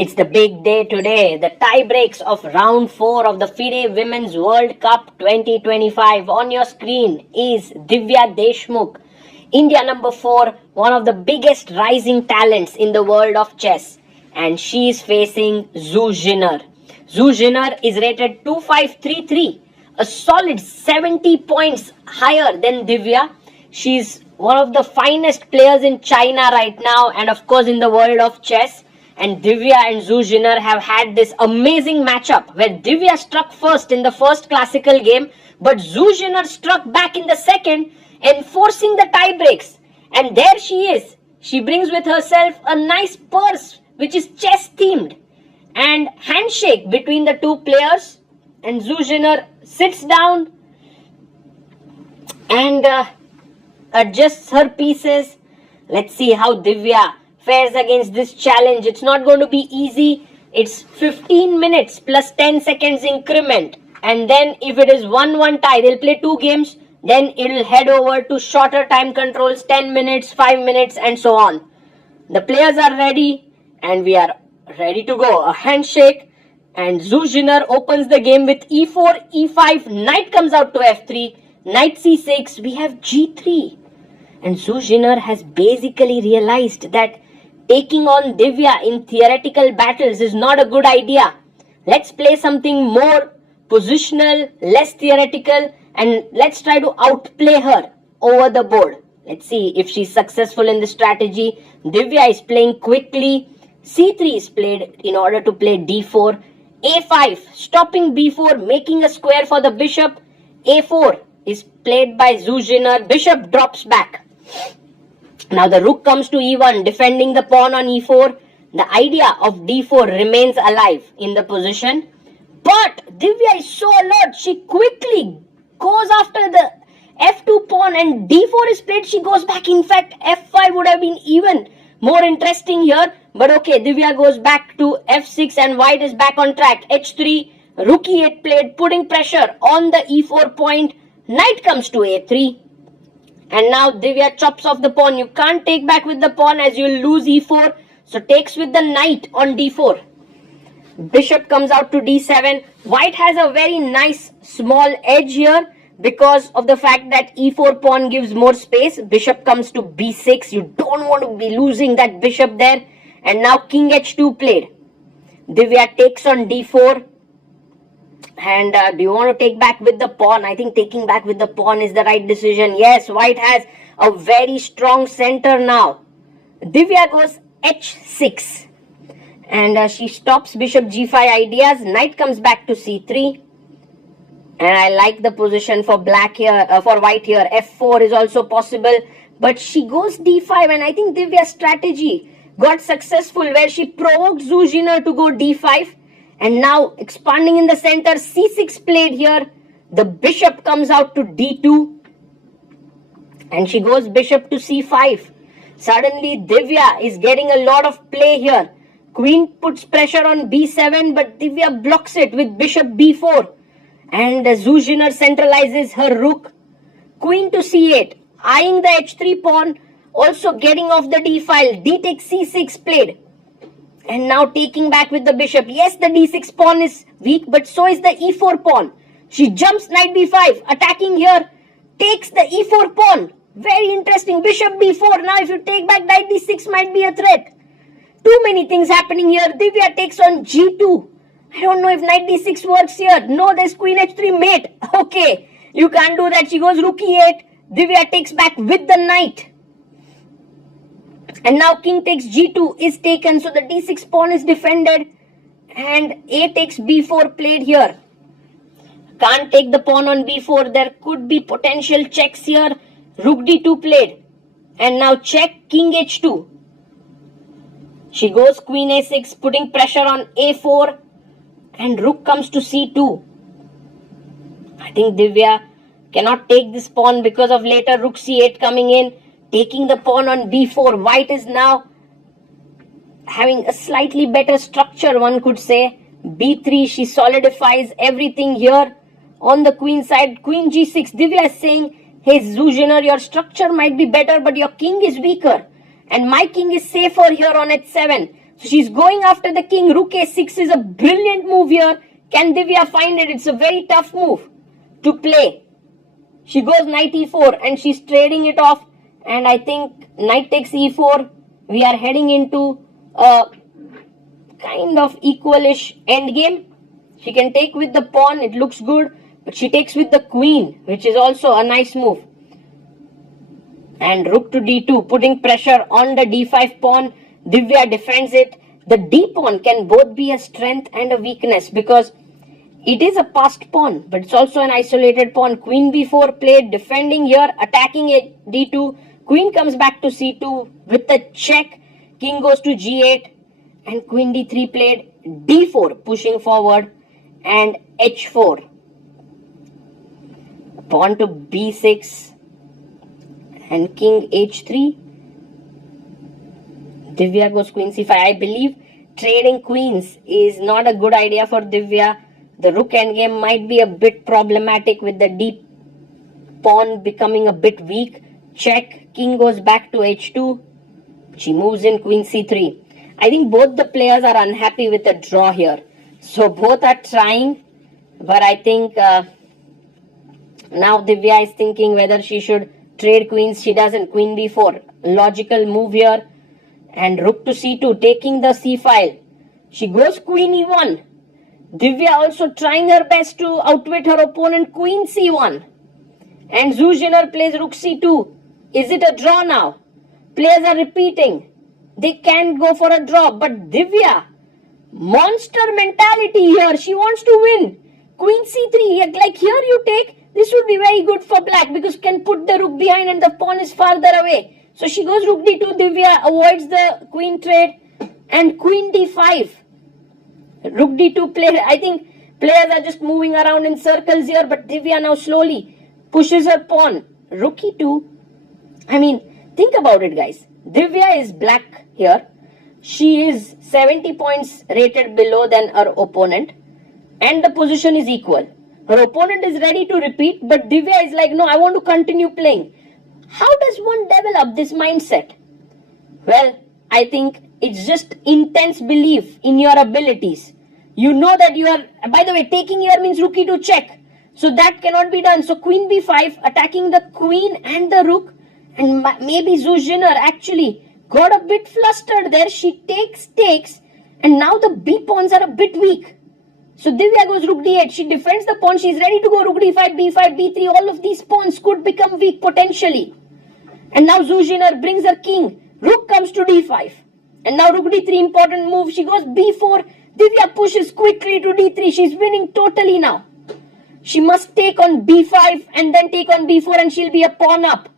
It's the big day today. The tie breaks of round 4 of the FIDE Women's World Cup 2025. On your screen is Divya Deshmukh, India number 4, one of the biggest rising talents in the world of chess. And she is facing Zhu Jiner. Zhu Jiner is rated 2533, a solid 70 points higher than Divya. She's one of the finest players in China right now and of course in the world of chess. And Divya and Zhu Jiner have had this amazing matchup where Divya struck first in the first classical game, but Zhu Jiner struck back in the second, enforcing the tie breaks. And there she is. She brings with herself a nice purse which is chess themed, and handshake between the two players. And Zhu Jiner sits down and adjusts her pieces. Let's see how Divya fares against this challenge. It's not going to be easy. It's 15 minutes plus 10 seconds increment. And then if it is 1-1 tie, they'll play 2 games. Then it'll head over to shorter time controls, 10 minutes, 5 minutes and so on. The players are ready and we are ready to go. A handshake and Zhu Jiner opens the game with e4, e5. Knight comes out to f3. Knight c6. We have g3. And Zhu Jiner has basically realized that taking on Divya in theoretical battles is not a good idea. Let's play something more positional, less theoretical, and let's try to outplay her over the board. Let's see if she's successful in this strategy. Divya is playing quickly. c3 is played in order to play d4. a5, stopping b4, making a square for the bishop. a4 is played by Zhu Jiner. Bishop drops back. Now the rook comes to e1, defending the pawn on e4. The idea of d4 remains alive in the position. But Divya is so alert. She quickly goes after the f2 pawn and d4 is played. She goes back. In fact, f5 would have been even more interesting here. But okay, Divya goes back to f6 and white is back on track. h3, rook e8 played, putting pressure on the e4 point. Knight comes to a3. And now Divya chops off the pawn. You can't take back with the pawn as you'll lose e4. So takes with the knight on d4. Bishop comes out to d7. White has a very nice small edge here because of the fact that e4 pawn gives more space. Bishop comes to b6. You don't want to be losing that bishop there. And now king h2 played. Divya takes on d4. And do you want to take back with the pawn? I think taking back with the pawn is the right decision. Yes, white has a very strong center now. Divya goes h6. And she stops bishop g5 ideas. Knight comes back to c3. And I like the position for black here, for white here. f4 is also possible. But she goes d5. And I think Divya's strategy got successful where she provoked Zhu Jiner to go d5. And now expanding in the center, c6 played here. The bishop comes out to d2. And she goes bishop to c5. Suddenly Divya is getting a lot of play here. Queen puts pressure on b7, but Divya blocks it with bishop b4. And Zhu Jiner centralizes her rook. Queen to c8, eyeing the h3 pawn. Also getting off the d file. d takes c6 played. And now taking back with the bishop. Yes, the d6 pawn is weak, but so is the e4 pawn. She jumps knight b5, attacking here, takes the e4 pawn. Very interesting. Bishop b4. Now if you take back, knight d6 might be a threat. Too many things happening here. Divya takes on g2. I don't know if knight d6 works here. No, there's queen h3 mate. Okay, you can't do that. She goes rook e8. Divya takes back with the knight. And now king takes g2 is taken. So the d6 pawn is defended. And a takes b4 played here. Can't take the pawn on b4. There could be potential checks here. Rook d2 played. And now check king h2. She goes queen a6, putting pressure on a4. And rook comes to c2. I think Divya cannot take this pawn because of later rook c8 coming in. Taking the pawn on b4. White is now having a slightly better structure, one could say. b3, she solidifies everything here. On the queen side, queen g6. Divya is saying, hey Zhu Jiner, your structure might be better, but your king is weaker. And my king is safer here on h7. So she's going after the king. Rook a6 is a brilliant move here. Can Divya find it? It's a very tough move to play. She goes knight e4 and she's trading it off. And I think knight takes e4. We are heading into a kind of equalish endgame. She can take with the pawn. It looks good. But she takes with the queen, which is also a nice move. And rook to d2, putting pressure on the d5 pawn. Divya defends it. The d pawn can both be a strength and a weakness because it is a passed pawn, but it's also an isolated pawn. Queen b4 played, defending here, attacking it, d2. Queen comes back to c2 with the check. King goes to g8 and queen d3 played, d4 pushing forward and h4. Pawn to b6 and king h3. Divya goes queen c5. I believe trading queens is not a good idea for Divya. The rook endgame might be a bit problematic with the d pawn becoming a bit weak. Check. King goes back to h2. She moves in queen c3. I think both the players are unhappy with the draw here. So both are trying. But I think now Divya is thinking whether she should trade queens. She doesn't. Queen b4. Logical move here. And rook to c2, taking the c file. She goes queen e1. Divya also trying her best to outwit her opponent, queen c1. And Zhu Jiner plays rook c2. Is it a draw now? Players are repeating. They can't go for a draw. But Divya, monster mentality here. She wants to win. Queen c3, like here you take. This would be very good for black because can put the rook behind and the pawn is farther away. So she goes rook d2, Divya avoids the queen trade and queen d5. Rook d2 play. I think players are just moving around in circles here, but Divya now slowly pushes her pawn. Rook e2. I mean, think about it, guys. Divya is black here. She is 70 points rated below than her opponent and the position is equal. Her opponent is ready to repeat, but Divya is like, no, I want to continue playing. How does one develop this mindset? Well, I think it's just intense belief in your abilities. You know that you are, by the way, taking here means rook e2 check. So that cannot be done. So queen b5, attacking the queen and the rook. And maybe Zhu Jiner actually got a bit flustered there. She takes. And now the b pawns are a bit weak. So Divya goes rook d8. She defends the pawn. She's ready to go rook d5, b5, b3. All of these pawns could become weak potentially. And now Zhu Jiner brings her king. Rook comes to d5. And now rook d3, important move. She goes b4. Divya pushes quickly to d3. She's winning totally now. She must take on b5 and then take on b4 and she'll be a pawn up.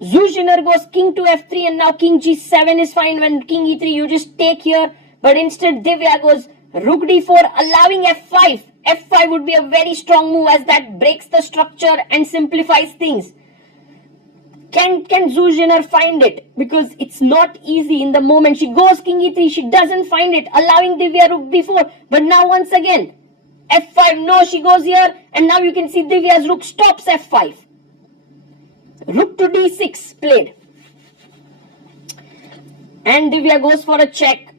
Zhu Jiner goes king to f3 and now king g7 is fine. When king e3 you just take here. But instead Divya goes rook d4 allowing f5. f5 would be a very strong move as that breaks the structure and simplifies things. Can Zhu Jiner find it? Because it's not easy in the moment. She goes king e3. She doesn't find it. Allowing Divya rook b4. But now once again, f5. No, she goes here. And now you can see Divya's rook stops f5. Rook to d6 played. And Divya goes for a check.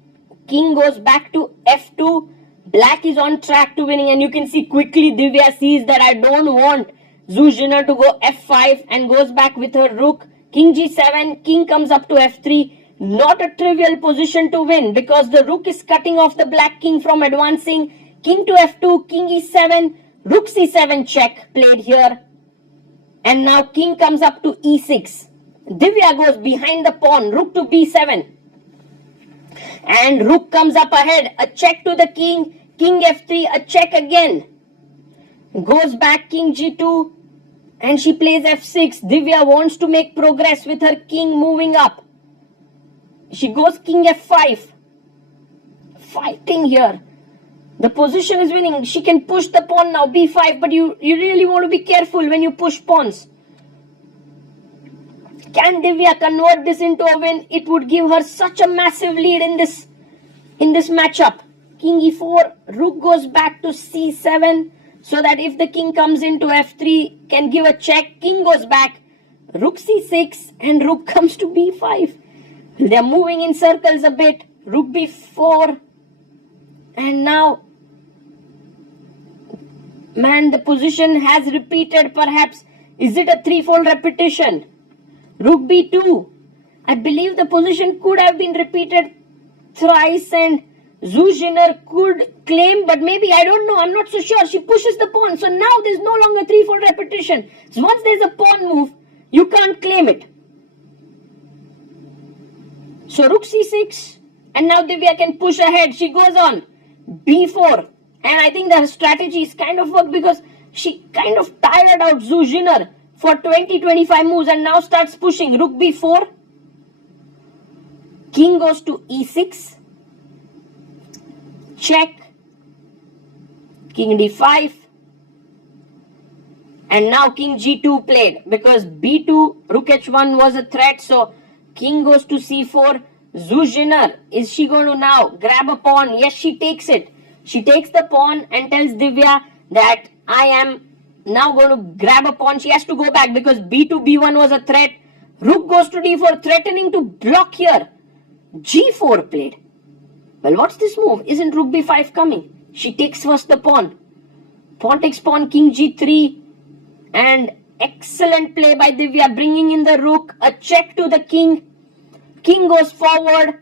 King goes back to f2. Black is on track to winning. And you can see quickly Divya sees that I don't want Zhu Jiner to go f5 and goes back with her rook. King g7, king comes up to f3. Not a trivial position to win because the rook is cutting off the black king from advancing. King to f2, king e7, rook c7 check played here. And now king comes up to e6. Divya goes behind the pawn, rook to b7. And rook comes up ahead, a check to the king, king f3, a check again. Goes back king g2 and she plays f6. Divya wants to make progress with her king moving up. She goes king f5. Fighting here. The position is winning. She can push the pawn now b5, but you really want to be careful when you push pawns. Can Divya convert this into a win? It would give her such a massive lead in this matchup. King e4, rook goes back to c7. So that if the king comes into f3, can give a check. King goes back. Rook c6 and rook comes to b5. They're moving in circles a bit. Rook b4. And now, man, the position has repeated perhaps. Is it a threefold repetition? Rook b2. I believe the position could have been repeated thrice and Zhu Jiner could claim, but maybe, I don't know, I'm not so sure. She pushes the pawn. So now there's no longer threefold repetition. So once there's a pawn move, you can't claim it. So rook c6. And now Divya can push ahead. She goes on b4. And I think the strategy is kind of worked because she kind of tired out Zhu Jiner for 20-25 moves and now starts pushing. Rook b4. King goes to e6. Check. King d5. And now king g2 played because b2, rook h1 was a threat. So king goes to c4. Zhu Jiner, is she going to now grab a pawn? Yes, she takes it. She takes the pawn and tells Divya that I am now going to grab a pawn. She has to go back because b2, b1 was a threat. Rook goes to d4, threatening to block here. g4 played. Well, what's this move? Isn't rook b5 coming? She takes first the pawn. Pawn takes pawn, king g3. And excellent play by Divya, bringing in the rook. A check to the king. King goes forward.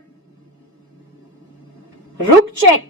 Rook check.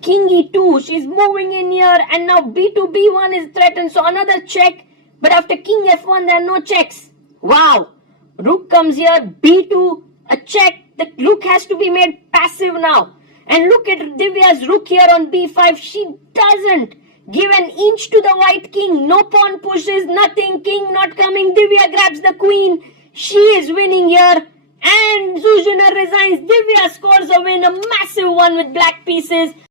King e2. She's moving in here. And now b2, b1 is threatened. So another check. But after king f1, there are no checks. Wow. Rook comes here. b2. A check. The rook has to be made passive now. And look at Divya's rook here on b5. She doesn't give an inch to the white king. No pawn pushes. Nothing. King not coming. Divya grabs the queen. She is winning here. And Zhu Jiner resigns. Divya scores a win. A massive one with black pieces.